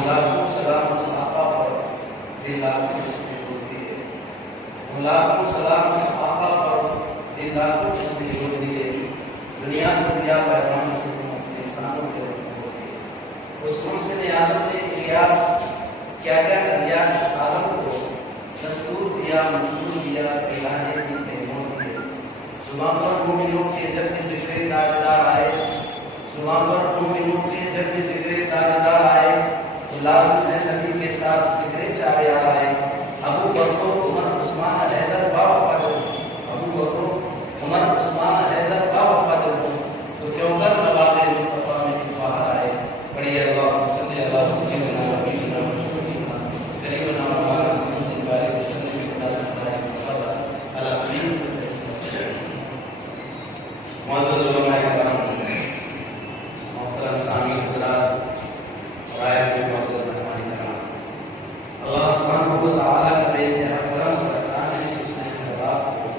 لاکھوں سلام صحابہ پر دل لاکھوں تسبیح ہوتی ہے. لاکھوں سلام صحابہ پر دل لاکھوں تسبیح ہوتی ہے. دنیا پیغام سے انسانوں کے ہوتی ہے. اس سے اعظم نے الیاس کیا کیا دیا اس عالم کو، دستور دیا، منظور دیا، الہے کی پیغام دیے. زبان پر مومنوں کے جب بھی ذکر داغدار آئے، زبان پر مومنوں کے جب بھی ذکر داغدار آئے تو لازم ہے نبی کے ساتھ ذکر چارے آئے. ابو بکر عمر عثمان حیدر باوفا، ابو بکر عمر عثمان حیدر باوفا تو کیوں کر نوازے مصطفیٰ میں باہر آئے. بڑی اللہم صلی اللہ سیدنا نبینا کریمنا مولانا محمد وعلیہ وسلم معزز علماء کرام، محترم سامعین حضرات، رائے کے معزز مہمان کرام، اللہ سبحانہ و تعالیٰ کا بے انتہا کرم اور احسان ہے کہ اس نے ہمیں رات کو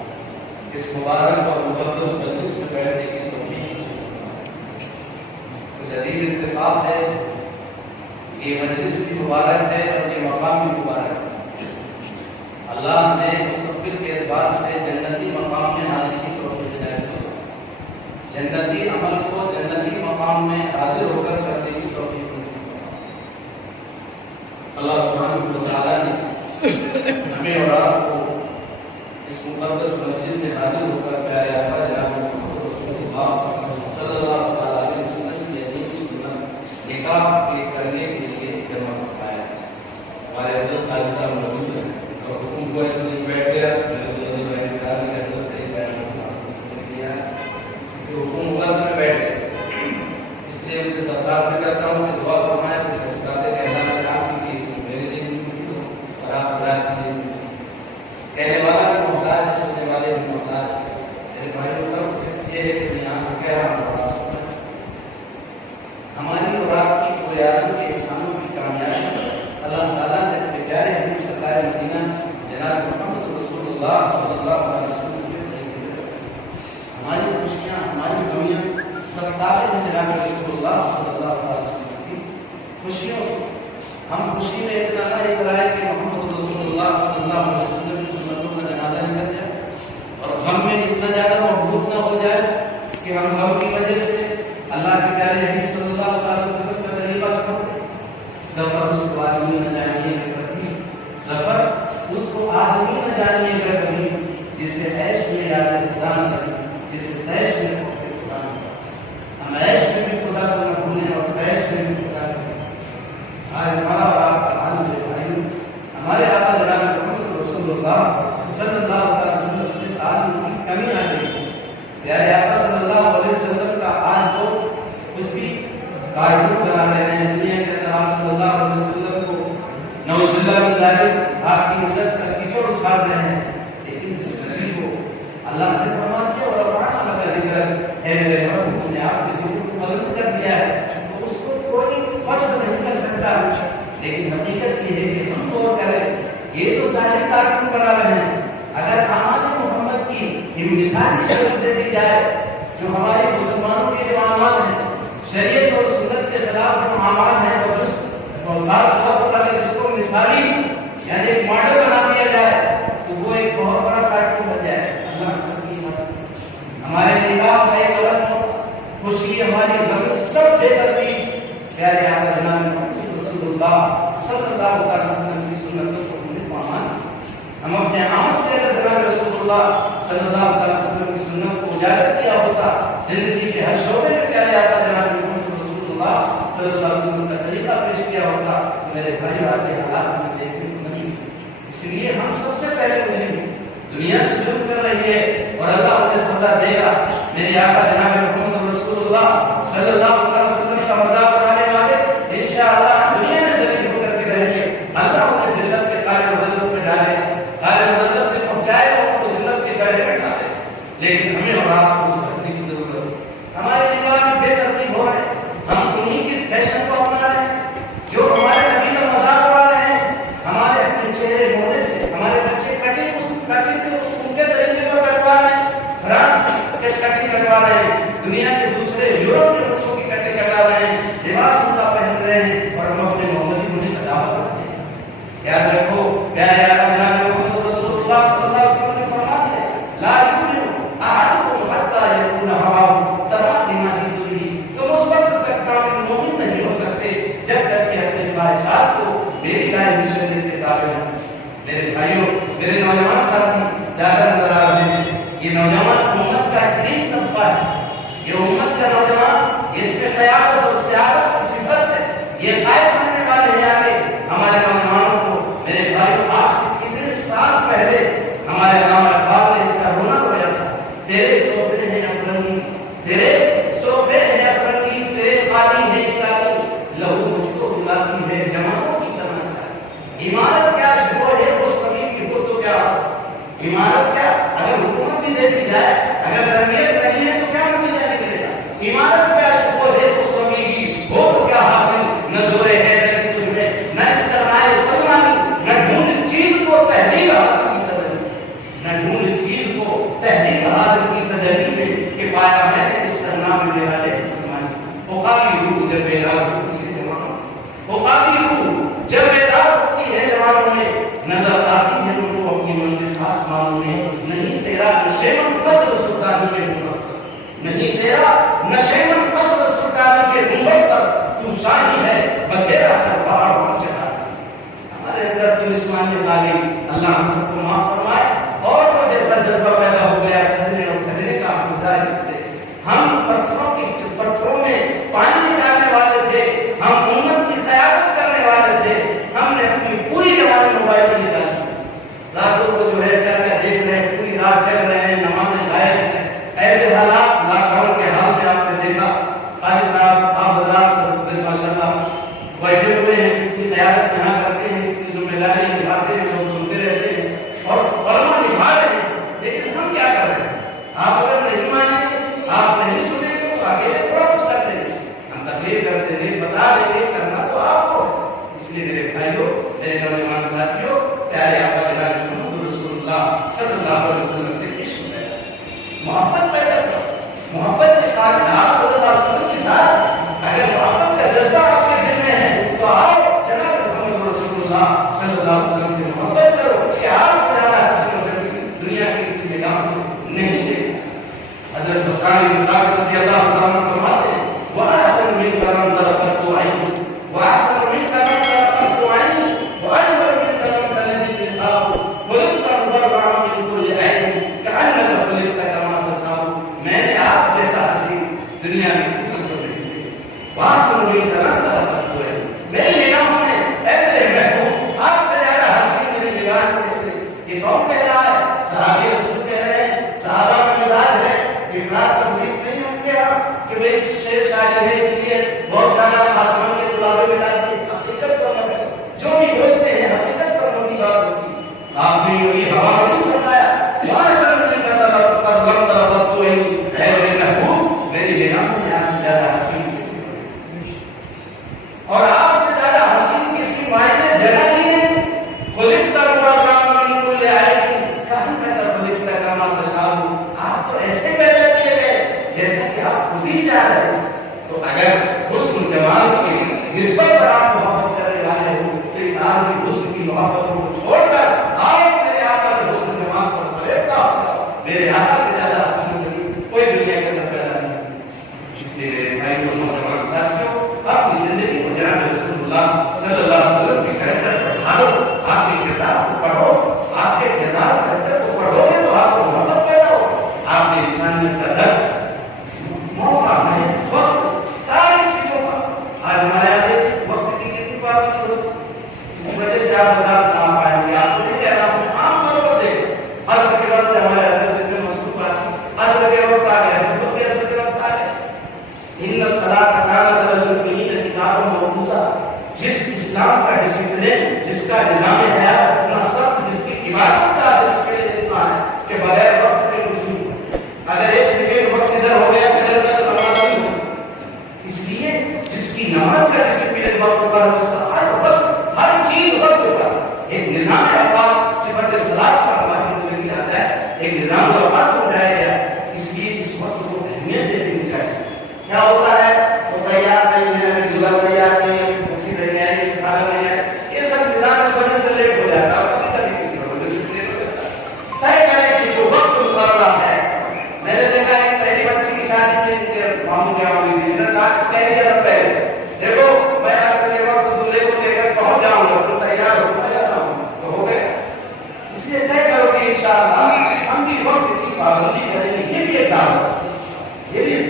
اس مبارک اور مقدس مجلس میں بیٹھنے کی توفیق نصیب فرمائی. جدید اتفاق ہے کہ مجلس بھی مبارک ہے اور یہ مقام بھی مبارک ہے. اللہ نے مستقبل کے اعتبار سے جنتی مقام میں حاضری کی توفیق عنایت کی. جنتی عمل کو جنتی مقام میں حاضر ہو کر کرنے کی توفیق نصیب فرمائی. اللہ سبحانہ و تعالیٰ نے ہمیں اور آپ کو اس مقدس مسجد میں حاضر ہو کر پیارے آقا جناب محمد رسول اللہ صلی اللہ علیہ وسلم کی عظیم سنت نکاح کے کرنے کے لیے جمع فرمایا. ہمارے حضرت خالد صاحب موجود ہیں اور حکم کو اس لیے بیٹھ گیا حکم مقدس میں بیٹھ گئے، اس لیے ان سے درخواست کرتا ہوں کہ دعا فرمائیں کہ جذبات کے اللہ کام کی میری زندگی کو خراب ہدایت کی. کہنے والا بھی محتاج ہے، سننے والے بھی محتاج ہے. میرے بھائیوں کا صرف یہ ہے کہ میں یہاں سے کہہ رہا ہوں ہماری اور آپ کی پورے عالم کے انسانوں کی کامیابی اللہ تعالیٰ نے اپنے پیارے حبیب سرکار مدینہ جناب محمد رسول اللہ صلی اللہ علیہ وسلم کے ہماری خوشیاں، ہماری غمیاں سب تابع ہیں جناب رسول اللہ صلی اللہ علیہ وسلم کی خوشیوں. ہم خوشی میں اتنا نہ ابرائے کہ محمد رسول اللہ صلی اللہ علیہ وسلم کی سنتوں کا جنازہ نکل جائے، اور غم میں اتنا زیادہ محبوب نہ ہو جائے کہ ہم غم کی وجہ سے اللہ کے پیارے حبیب صلی اللہ علیہ وسلم کا غریبہ کرتے. سفر اس کو آدمی نہ جانیے گا کبھی، سفر اس کو آدمی نہ جانیے گا کبھی، جس سے عیش میں یاد خدا نہ کرے، جس سے عیش میں خدا نہ کرے. ہم عیش میں بھی خدا کو نہ بھولیں اور عیش میں بھی خدا کو. آج ہمارا اور آپ کا حال ہے بھائیوں، ہمارے آقا جناب محمد رسول اللہ صلی اللہ علیہ وسلم سے تعلق کی کمی آ گئی ہے. پیارے آقا صلی اللہ علیہ وسلم کا آج تو کچھ بھی کارٹون بنا رہے ہیں، دنیا کے اندر آپ صلی اللہ علیہ وسلم کو نعوذ باللہ من ذالک آپ کی عزت کا کیچڑ اچھال رہے ہیں. لیکن جس نبی کو اللہ نے فرما دیا اور قرآن کا ذکر ہے میرے محبوب نے آپ کی ذکر کو مدد کر دیا ہے، تو اس کو کوئی پسند نہیں کر سکتا. لیکن حقیقت یہ ہے کہ ہم غور کریں، یہ تو ظاہری کارٹون بنا رہے ہیں. اگر اعمال محمد کی یہ مثالی شکل دے دی جائے جو ہمارے مسلمانوں کے جو اعمال ہیں، شریعت اور سنت کے خلاف جو اعمال ہیں، اور خاص طور پر اگر اس کو مثالی یعنی ایک ماڈل بنا دیا جائے تو وہ ایک بہت بڑا کارٹون بن جائے. ہمارے نکاح کا ایک الگ خوشی، ہماری غم سب بے ترتیب پیارے آقا جناب محمد رسول اللہ صلی اللہ علیہ وسلم کی سنتوں کو ہم نے پانا. ہم اپنے آنکھ سے اگر جناب رسول اللہ صلی اللہ علیہ وسلم کی سنت کو اجاگر کیا ہوتا، زندگی کے ہر شعبے میں پیارے آقا جناب محمد رسول اللہ صلی اللہ علیہ وسلم کا طریقہ پیش کیا ہوتا، میرے بھائی آج کے حالات میں دیکھنے کو نہیں. اس لیے ہم سب سے پہلے انہیں دنیا سے جرم کر رہی ہے اور اللہ انہیں سزا دے گا. میرے آقا جناب محمد رسول اللہ صلی اللہ علیہ وسلم کا مذاق اڑانے والے انشاءاللہ دنیا میں ذلیل ہو کر کے رہیں گے. اللہ انہیں ذلت کے قائل ذلت میں ڈالے، قائل ذلت میں پہنچائے اور ان کو ذلت کے گڑھے میں ڈالے. لیکن ہمیں اور آپ کو اس ترتیب کی ضرورت ہے. ہمارے نکاح میں بے ترتیب ہو رہے ہیں، ہم انہیں کی فیشن کو اپنا رہے ہیں جو ہمارے نبی کا مذاق اڑا رہے ہیں. ہمارے اپنے چہرے ہونے سے ہمارے بچے کٹنگ ان کے طریقے پر کٹوا رہے ہیں، فرانس کے کٹنگ کٹوا رہے ہیں، دنیا کے دوسرے یورپ کے بچوں کی کٹنگ کروا رہے ہیں، لباس ان کا پہن رہے ہیں اور ہم اپنے محمدی یاد رکھو پیارے آقا جناب محمد رسول اللہ صلی اللہ علیہ وسلم نے فرمایا ہے لا یؤمن احدکم حتی یکون ہواہ تبعا لما جئت بہ. تم اس وقت تک کامل مومن نہیں ہو سکتے جب تک کہ اپنی خواہشات کو میری رائے کی شریعت کے تابع ہوں. میرے بھائیوں، میرے نوجوان ساتھی زیادہ نظر آ رہے ہیں. یہ نوجوان امت کا ایک طبقہ ہے. یہ امت کا نوجوان اس میں قیادت اور سیاست کی صفت ہے. یہ قائد کرنے والے ہیں آگے ہمارے نوجوانوں کو. میرے بھائیوں، آج سے کتنے سال پہلے ہمارے نام اقبال نے اس کا رونا رویا تھا. تیرے سوپے ہیں افرنگی، تیرے سوپے ہیں افرنگی، تیرے خالی ہے کالی، لہو مجھ کو رلاتی ہے جوانوں کی طرح. عمارت کیا جو ہے وہ زمین کی ہو تو کیا عمارت کیا اگر حکومت بھی دے دی جائے، اگر تربیت نہیں ہے تو کیا نتیجہ نکلے گا. عمارت کیا جو ہے وہ زمین کی ہو تو کیا حاصل. نہ زورے ہے نہ اس طرح سلمانی، نہ ڈھونڈ چیز کو تحریر حاصل کی تجلی، نہ ڈھونڈ چیز کو تحریر حاصل کی تجلی میں کہ پایا ہے اس طرح ملنے والے سلمانی. اوقافی روح جب بیدار ہوتی ہے جوانوں، اوقافی روح جب بیدار ہوتی ہے جوانوں میں، نظر آتی ہے ان کو اپنی منزل آسمانوں میں. نہیں تیرا نشیمن فصل سلطانی کے گنبد، نہیں تیرا نشیمن فصل سلطانی کے گنبد پر تو شاہی ہے بسیرا کر پہاڑ پر چڑھا. ہمارے اندر تو اسلامی تعلیم اللہ ہم سب کو معاف فرمائے. اور وہ جیسا جذبہ پیدا ہو گیا سجنے اور کھجنے کا ہم گزارش تھے. ہم پتھروں میں پانی جانے والے تھے، ہم امت کی قیادت کرنے والے تھے. ہم نے اپنی پوری جوانی موبائل میں نکالی. راتوں کو جو ہے کیا کیا دیکھ رہے ہیں، پوری رات جگ رہے ہیں، نمازیں غائب ہیں. ایسے حالات لاک ڈاؤن کے حال میں آپ نے دیکھا. قاضی صاحب آپ حضرات ماشاء اللہ بیٹھے ہوئے ہیں، اس کی قیادت یہاں کرتے ہیں، اس کی ذمہ داری نبھاتے ہیں، لوگ سنتے رہتے ہیں اور فرما نبھا رہے ہیں. لیکن ہم کیا کر رہے ہیں؟ آپ اگر نہیں مانیں گے، آپ نہیں سنیں گے تو آگے تھوڑا کچھ کر دیں گے. ہم تقریر کرتے ہیں، بتا دیں گے، کرنا تو آپ کو. اس لیے میرے بھائیوں، میرے نوجوان ساتھیوں، پیارے آقا جناب محمد رسول اللہ صلی اللہ علیہ وسلم سے عشق پیدا، محبت پیدا کرو. محبت کے ساتھ آپ صلی اللہ علیہ وسلم کے ساتھ اگر محبت کا جذبہ آپ کے دل میں ہے تو آپ جناب محمد رسول اللہ صلی اللہ علیہ وسلم سے محبت کرو کہ آپ سے زیادہ حسین دنیا کی کسی نگاہ میں نہیں دے. حضرت بسانی مثال رضی اللہ عنہ فرماتے ہیں وَأَحْسَنُ مِنْكَ مَنْ ضَرَبَتْهُ عَيْنُهُ وَأَحْسَنُ مِنْكَ مَنْ ضَرَبَتْهُ عَيْنُهُ وَأَجْمَلُ مِنْكَ مَنْ تَلَذَّ نِسَاؤُهُ خُلِقْتَ مُبَرَّأً مِنْ كُلِّ عَيْبٍ كَأَنَّكَ خُلِقْتَ كَمَا تَشَاءُ. میں نے آپ جیسا حسین دنیا میں کسی کو نہیں دیکھا. وَأَحْسَنُ مِنْكَ مَنْ ضَرَبَتْهُ عَيْنُهُ. میری نگاہوں میں ایسے محبوب آپ سے زیادہ حسین میری نگاہ میں تھے. یہ کون کہہ رہا ہے؟ صحابہ رسول کہہ رہے ہیں، صحابہ کا مزاج ہے. افراد تفریق نہیں ہوں گے آپ کہ میری شعر شاعری ہے اس لیے بہت سارا آسمان کے گلابے میں ڈال دی. حقیقت پر مگر جو بھی بولتے ہیں حقیقت پر ان کی بات ہوتی. آپ نے یہ ہوا نہیں بتایا محبوب میری نگاہوں میں آپ سے زیادہ حسین اور آپ سے زیادہ حسین کسی معنی جگہ نہیں ہے. خلقت مبرأً من كل عیب کأنک خلقت کما تشاء. آپ تو ایسے پیدا کیے گئے جیسا کہ آپ خود ہی چاہ رہے ہیں. تو اگر حسن جمال کی نسبت پر آپ محبت کرنے والے ہو تو اس آدمی حسن کی محبت کو چھوڑ کر آپ میرے آقا کے حسن جمال پر فریبتا میرے آقا سے زیادہ حسن کوئی دنیا کے اندر پیدا نہیں. اس لیے میرے بھائی اور نوجوان ساتھیوں، اپنی زندگی کو جناب رسول اللہ صلی اللہ علیہ وسلم کے کریکٹر پر ڈھالو. آپ کے کردار کو پڑھو، آپ کے کردار کریکٹر کو پڑھو گے تو آپ کو محبت پیدا ہو. آپ نے انسانیت کا درد موقع ہے وقت ساری چیزوں کا. آج ہمارے یہاں وقت کی کتنی پابندی ہوتی ہے، اس وجہ سے آپ بتا کہاں پائیں گے. آپ کو نہیں کہہ رہا ہوں، عام طور پر دیکھ اصل کے وقت ہمارے حضرت میں مصروف آتی، اصل کے وقت آ گیا ہم لوگ اصل کے وقت آ گئے. ان الصلاۃ کانت علی المؤمنین کتابا موقوتا. جس اسلام کا ڈسپلن، جس کا نظام حیات اتنا سخت، جس کی عبادت کا ڈسپلن اتنا ہے کہ بغیر وقت کے کچھ نہیں. اگر ایک سیکنڈ وقت ادھر ہو گیا پھر نماز نہیں ہوگی. اس لیے جس کی نماز کا ڈسپلن وقت ہوگا اس کا ہر وقت ہر چیز وقت ہوگا. ایک نظام اوقات صفت صلاۃ کا ہماری زندگی میں آتا ہے، ایک نظام اوقات سمجھایا گیا. اس لیے اس وقت کو اہمیت دینی چاہیے. کیا ہوتا ہے وہ تیار نہیں ہے، جگہ تیار نہیں ہے، اسی نہیں ہے، کھانا نہیں ہے، یہ سب نظام اس وجہ سے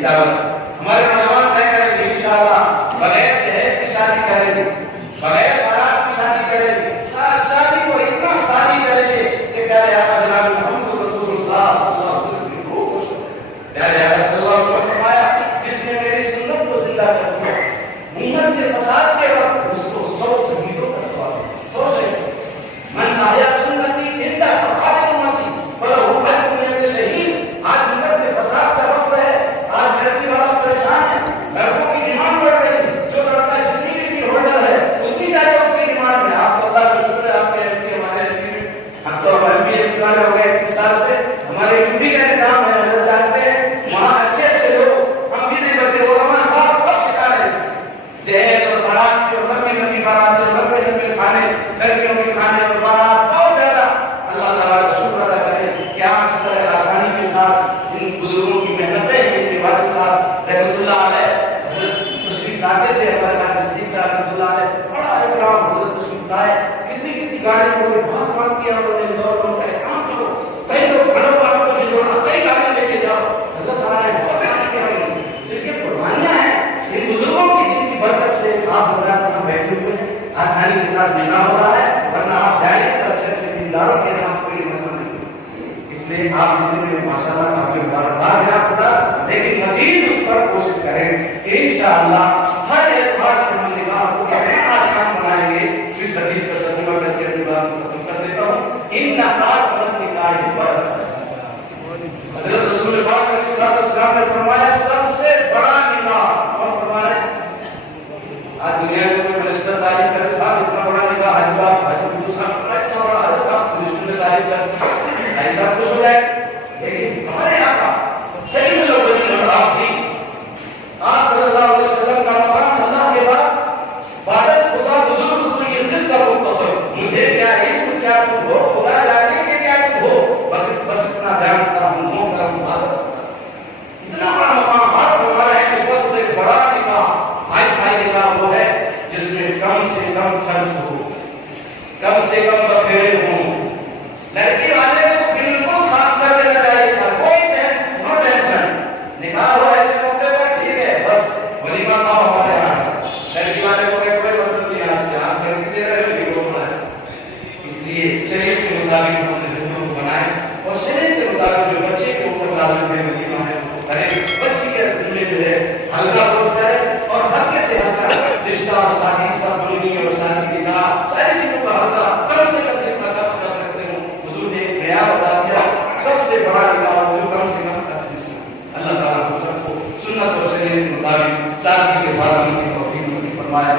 دعوت ہمارے نوجوان طے کریں گے انشاءاللہ بغیر جہیز کی شادی کریں گے، بغیر بارات کی شادی کریں گے، شادی کو اتنا شادی کریں گے کہ پیارے آقا جناب محمد رسول اللہ صلی اللہ علیہ وسلم کی روح خوش ہو جائے۔ پیارے آقا صلی اللہ علیہ وسلم نے فرمایا جس نے میری سنت کو زندہ کر دیا امت کے فساد کے وقت اس کو 100 شہیدوں کا ثواب، 100 شہید من احیا سنتی زندہ فساد امتی فلہ اجر شہید۔ آج امت کے فساد کا وقت ہے، آج لڑکی والا پریشان ہے، لڑکوں کی ڈیمانڈ بڑھ رہی ہے، جو لڑکا زندگی کی ہولڈر ہے اتنی زیادہ اس کی ڈیمانڈ ہے۔ آپ کو اللہ کا شکر ہے، آپ کے ایم پی ہمارے ہم تو ایم پی انتظار ہو گئے 21 سال سے، ہمارے ایم پی کا انتظام ہے، ہم لوگ جانتے ہیں وہاں اچھے اچھے لوگ ہم بھی نہیں بچے، علماء صاحب سب سکھا رہے ہیں جہیز اور بارات کے لمبی لمبی بارات اور لمبے لمبے کھانے، لڑکیوں کے کھانے اور بارات بہت زیادہ۔ اللہ تعالیٰ کا شکر ادا کریں کہ آپ اس طرح آسانی کے ساتھ ان بزرگوں کی محنتیں ہیں، ان کے والد صاحب رحمۃ اللہ علیہ تشریف لاتے تھے، ہمارے پاس صدیق صاحب رحمۃ اللہ علیہ بڑا احترام حضرت تشریف لائے، کتنی گاڑیوں میں بہت کام کیا انہوں نے، دور کا کام کرو، کئی لوگ گھروں والوں کو جوڑنا، کئی گاڑیاں لے کے جاؤ، اللہ تعالیٰ نے بہت محنت کیا۔ لیکن قربانیاں ہیں ان بزرگوں کی جن کی برکت سے آپ حضرات ہم بیٹھے ہوئے ہیں، آسانی کے ساتھ ملنا ہو رہا ہے، ورنہ آپ جائیں تو اچھے اچھے دینداروں کے نام کوئی مطلب نہیں۔ اس لیے آپ زندگی میں ماشاء اللہ آپ کے مبارکباد ہے آپ خدا، لیکن مزید اس پر کوشش کریں کہ انشاءاللہ ہر اعتبار سے ہم نگاہ کو کتنے آسان بنائیں گے۔ اس حدیث کا ترجمہ کر کے اپنی بات کو ختم کر دیتا ہوں۔ ان نقاط بلند نکاح پر حضرت رسول پاک علیہ السلام نے فرمایا سب سے بڑا نکاح اور فرمایا آج دنیا میں کوئی منسٹر تعلیم کرے صاحب اتنا بڑا نکاح حج صاحب اتنا بڑا حج صاحب منسٹر میں تعلیم کرتے ایسا خوش ہو جائے، لیکن ہمارے آقا صحیح میں لوگوں نے نظر دی آپ صلی اللہ علیہ وسلم کا مقام اللہ کے بعد بارش خدا بزرگ کوئی کس کا مختصر مجھے کیا علم کیا تم ہو، خدا جانے کے کیا تم ہو، بس اتنا جانتا ہوں محترم عبادت اتنا بڑا مقام آپ ہمارا ہے کہ سب سے بڑا نکاح ہائی فائی نکاح وہ ہے جس میں کم سے کم خرچ ہو، کم سے کم بکھیرے ہوں۔ لڑکی والے کو بالکل خاص کر دینا چاہیے تھا، کوئی نو ٹینشن، نکاح ہو ایسے موقع پر ٹھیک ہے بس ولیمہ کھاؤ ہمارے یہاں، لڑکی والے کو کوئی مطلب نہیں آپ سے، آپ لڑکی دے رہے ہو یہ ہونا ہے۔ اس لیے شریعت کے مطابق ہم نے زندگی کو بنائے اور شریعت کے مطابق جو بچے کے اوپر لازم ہے ولیمہ ہے وہ کریں، بچی کے ذمے جو ہے ہلکا بہت کرے اور ہلکے سے ہلکا رشتہ اور شادی سب بنی اور شادی کی نام ساری چیزوں کا ہلکا کم سے کم جتنا کر سکتے ہوں حضور نے ایک نیا بتا دیا سب سے بڑا نکاح جو کم سے کم اللہ تعالیٰ ہم سب کو سنت اور شریعت کے مطابق سادگی کے ساتھ ان کی توفیق نصیب فرمائے۔